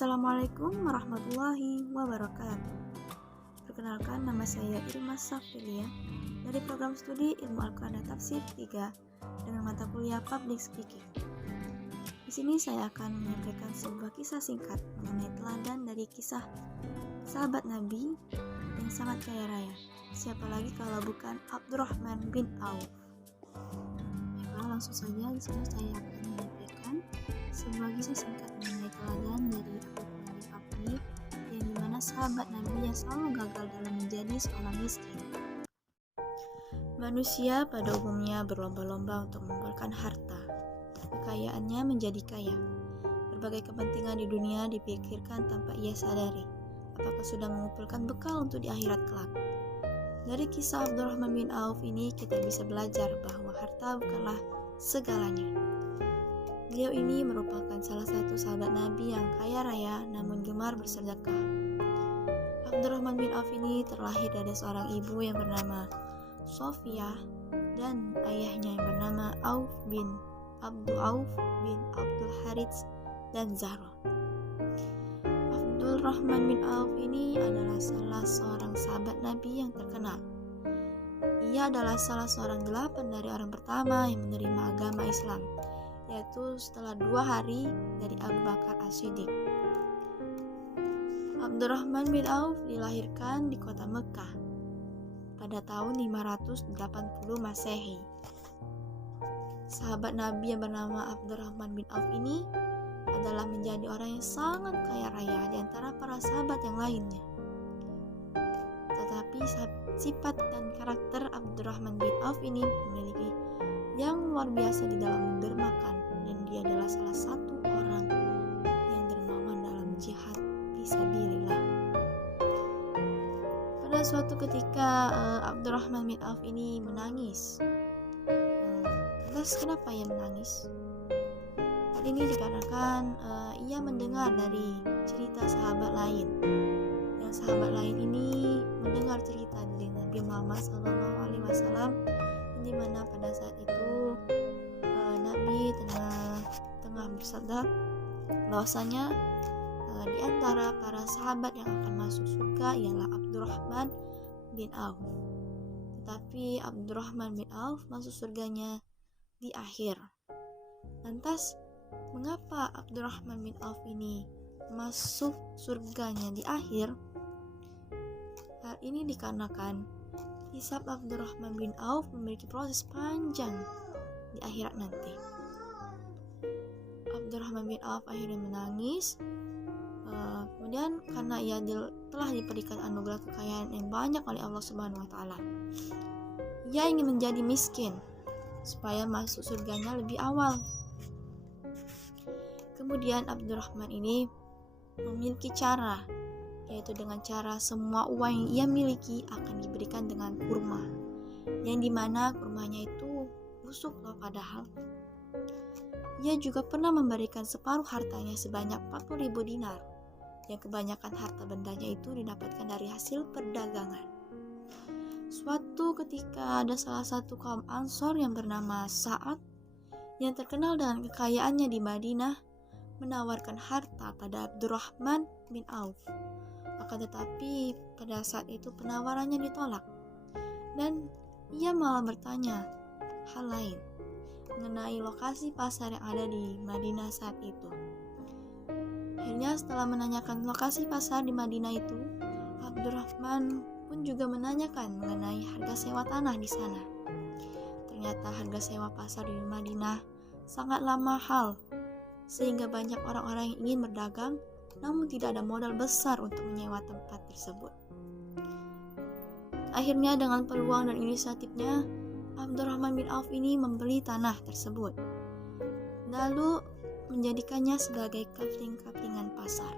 Assalamualaikum warahmatullahi wabarakatuh. Perkenalkan, nama saya Irma Safrilia dari program studi Ilmu Al-Quran dan Tafsir 3 dengan mata kuliah Public Speaking. Di sini saya akan menyampaikan sebuah kisah singkat mengenai teladan dari kisah sahabat Nabi yang sangat kaya raya. Siapa lagi kalau bukan Abdurrahman bin Auf. Baiklah, langsung saja di sini saya akan menyampaikan sebuah kisah singkat mengenai teladan dari Abdurrahman bin Auf ini, yang dimana sahabat Nabi yang selalu gagal dalam menjadi seorang miskin. Manusia pada umumnya berlomba-lomba untuk mengumpulkan harta, kekayaannya menjadi kaya. Berbagai kepentingan di dunia dipikirkan tanpa ia sadari apakah sudah mengumpulkan bekal untuk di akhirat kelak. Dari kisah Abdurrahman bin Auf ini kita bisa belajar bahwa harta bukanlah segalanya. Beliau ini merupakan salah satu sahabat Nabi yang kaya raya namun gemar bersedekah. Abdurrahman bin Auf ini terlahir dari seorang ibu yang bernama Sofiyah dan ayahnya yang bernama Auf bin Abdul Harits dan Zahra. Abdurrahman bin Auf ini adalah salah seorang sahabat Nabi yang terkenal. Ia adalah salah seorang 8 dari orang pertama yang menerima agama Islam, yaitu setelah 2 hari dari Abu Bakar As-Siddiq. Abdurrahman bin Auf dilahirkan di kota Mekah pada tahun 580 Masehi. Sahabat Nabi yang bernama Abdurrahman bin Auf ini adalah menjadi orang yang sangat kaya raya di antara para sahabat yang lainnya. Tetapi sifat dan karakter Abdurrahman bin Auf ini memiliki yang luar biasa di dalam mendermakan, dan dia adalah salah satu orang yang dermawan dalam jihad fisabilillah. Pada suatu ketika Abdurrahman bin Auf ini menangis. Lantas kenapa ia menangis? Hal ini dikarenakan ia mendengar dari cerita sahabat lain. Yang sahabat lain ini mendengar cerita dari Nabi Muhammad SAW, di mana pada saat itu Nabi tengah bersabda bahwasanya di antara para sahabat yang akan masuk surga ialah Abdurrahman bin Auf. Tetapi Abdurrahman bin Auf masuk surganya di akhir. Lantas mengapa Abdurrahman bin Auf ini masuk surganya di akhir? Hal ini dikarenakan hisab Abdurrahman bin Auf memiliki proses panjang di akhirat nanti. Abdurrahman bin Auf akhirnya menangis. Kemudian karena ia telah diberikan anugerah kekayaan yang banyak oleh Allah Subhanahu wa taala, ia ingin menjadi miskin supaya masuk surganya lebih awal. Kemudian Abdurrahman ini memiliki cara, yaitu dengan cara semua uang yang ia miliki akan diberikan dengan kurma, yang dimana kurmanya itu busuk loh padahal. Ia juga pernah memberikan separuh hartanya sebanyak 40.000 dinar, yang kebanyakan harta bendanya itu didapatkan dari hasil perdagangan. Suatu ketika ada salah satu kaum Ansor yang bernama Sa'ad, yang terkenal dengan kekayaannya di Madinah, menawarkan harta pada Abdurrahman bin Auf. Akan tetapi pada saat itu penawarannya ditolak, dan ia malah bertanya hal lain mengenai lokasi pasar yang ada di Madinah saat itu. Akhirnya setelah menanyakan lokasi pasar di Madinah itu, Abdurrahman pun juga menanyakan mengenai harga sewa tanah di sana. Ternyata harga sewa pasar di Madinah sangatlah mahal, sehingga banyak orang-orang yang ingin berdagang namun tidak ada modal besar untuk menyewa tempat tersebut. Akhirnya dengan peluang dan inisiatifnya, Abdurrahman bin Auf ini membeli tanah tersebut, lalu menjadikannya sebagai kafling-kaflingan pasar.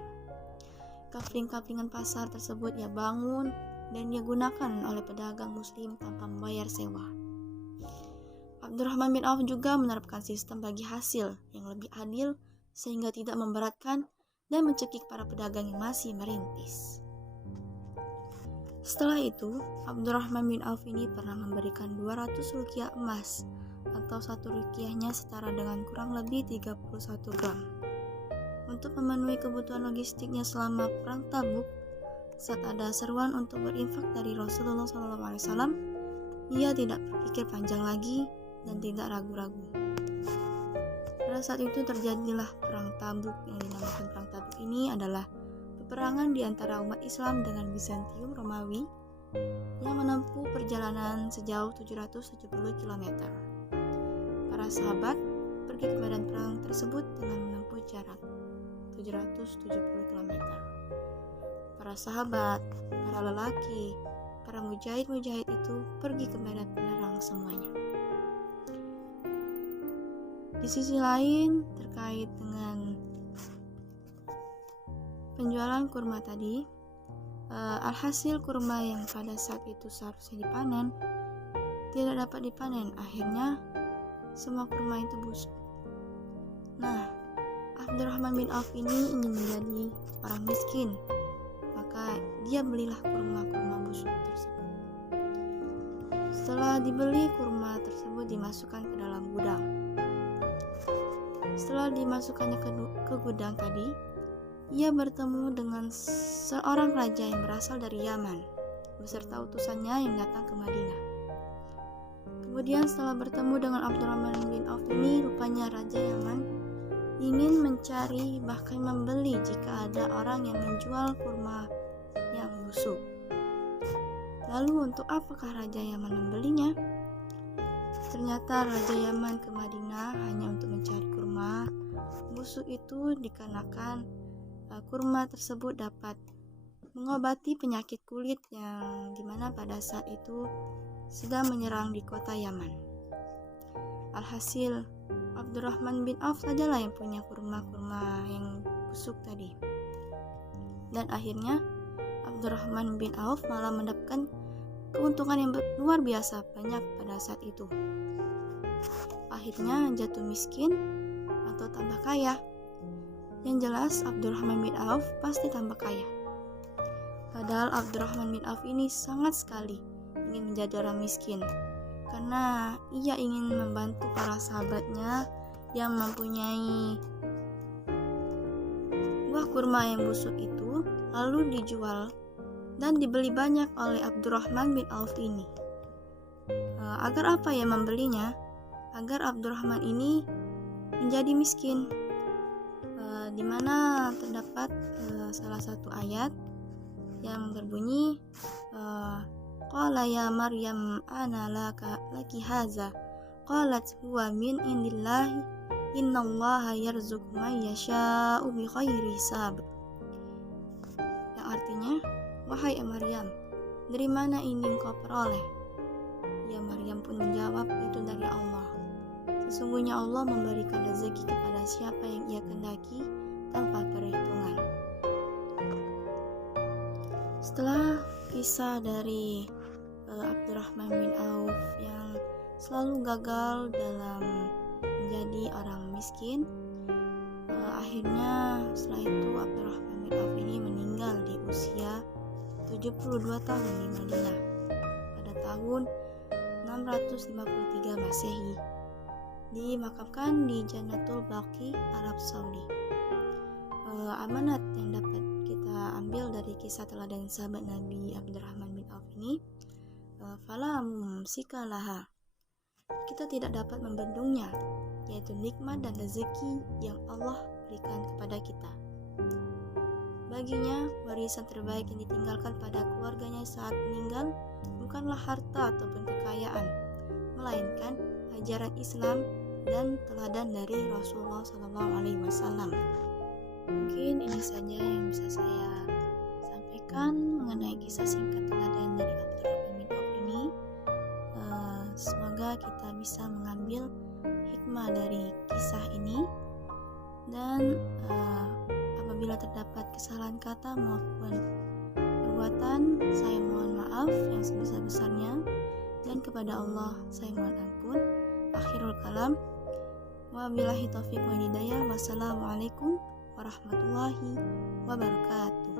Kafling-kaflingan pasar tersebut ia bangun dan ia gunakan oleh pedagang muslim tanpa membayar sewa. Abdurrahman bin Auf juga menerapkan sistem bagi hasil yang lebih adil sehingga tidak memberatkan dan mencekik para pedagang yang masih merintis. Setelah itu, Abdurrahman bin Auf ini pernah memberikan 200 ruqyah emas atau 1 ruqyahnya setara dengan kurang lebih 31 gram. untuk memenuhi kebutuhan logistiknya selama perang Tabuk. Saat ada seruan untuk berinfak dari Rasulullah SAW, ia tidak berpikir panjang lagi dan tidak ragu-ragu. Pada saat itu terjadilah perang Tabuk. Yang dinamakan perang Tabuk ini adalah peperangan di antara umat Islam dengan Bizantium Romawi yang menempuh perjalanan sejauh 770 km. Para sahabat pergi ke medan perang tersebut dengan menempuh jarak 770 km. Para sahabat, para lelaki, para mujahid-mujahid itu pergi ke medan perang semuanya. Di sisi lain, terkait dengan penjualan kurma tadi, alhasil kurma yang pada saat itu seharusnya dipanen tidak dapat dipanen. Akhirnya semua kurma itu busuk. Nah, Abdurrahman bin Auf ini ingin menjadi orang miskin, maka dia belilah kurma-kurma busuk tersebut. Setelah dibeli, kurma tersebut dimasukkan ke dalam gudang. Setelah dimasukkannya ke gudang tadi, ia bertemu dengan seorang raja yang berasal dari Yaman beserta utusannya yang datang ke Madinah. Kemudian setelah bertemu dengan Abdurrahman bin Auf ini, rupanya Raja Yaman ingin mencari bahkan membeli jika ada orang yang menjual kurma yang busuk. Lalu untuk apakah Raja Yaman membelinya? Ternyata Raja Yaman ke Madinah hanya untuk mencari kurma busuk itu dikarenakan kurma tersebut dapat mengobati penyakit kulit yang dimana pada saat itu sedang menyerang di kota Yaman. Alhasil Abdurrahman bin Auf sajalah yang punya kurma-kurma yang busuk tadi. Dan akhirnya Abdurrahman bin Auf malah mendapatkan keuntungan yang luar biasa banyak pada saat itu. Akhirnya jatuh miskin atau tambah kaya. Yang jelas Abdurrahman bin Auf pasti tambah kaya. Padahal Abdurrahman bin Auf ini sangat sekali ingin menjadi orang miskin, karena ia ingin membantu para sahabatnya yang mempunyai buah kurma yang busuk itu, lalu dijual dan dibeli banyak oleh Abdurrahman bin Auf ini. Agar apa ya membelinya? Agar Abdurrahman ini menjadi miskin. Di mana terdapat salah satu ayat yang berbunyi, qala ya Maryam ana laki haza qalat huwa min indillahi innallaha yarzuqu man yasha'u bi khairi hisab. Yang artinya, wahai Maryam, dari mana ini engkau peroleh? Ya Maryam pun menjawab, itu dari Allah. Sesungguhnya Allah memberikan rezeki kepada siapa yang ia kehendaki tanpa perhitungan. Setelah kisah dari Abdurrahman bin Auf yang selalu gagal dalam menjadi orang miskin, akhirnya setelah itu Abdurrahman bin Auf ini meninggal di usia 72 tahun di Madinah pada tahun 653 Masehi. Dimakamkan di Jannatul Baqi, Arab Saudi. Amanat yang dapat kita ambil dari kisah teladan sahabat Nabi Abdurrahman bin Auf ini, fala mumsika laha, kita tidak dapat membendungnya, yaitu nikmat dan rezeki yang Allah berikan kepada kita. Baginya, warisan terbaik yang ditinggalkan pada keluarganya saat meninggal bukanlah harta ataupun kekayaan, melainkan ajaran Islam dan teladan dari Rasulullah SAW. Mungkin ini saja yang bisa saya sampaikan mengenai kisah singkat teladan dari Abdurrahman bin Auf ini. Semoga kita bisa mengambil hikmah dari kisah ini, dan apabila terdapat kesalahan kata maupun perbuatan, saya mohon maaf yang sebesar-besarnya, dan kepada Allah saya mohon ampun. Akhirul kalam, wabillahi taufiq wal hidayah. Wassalamualaikum warahmatullahi wabarakatuh.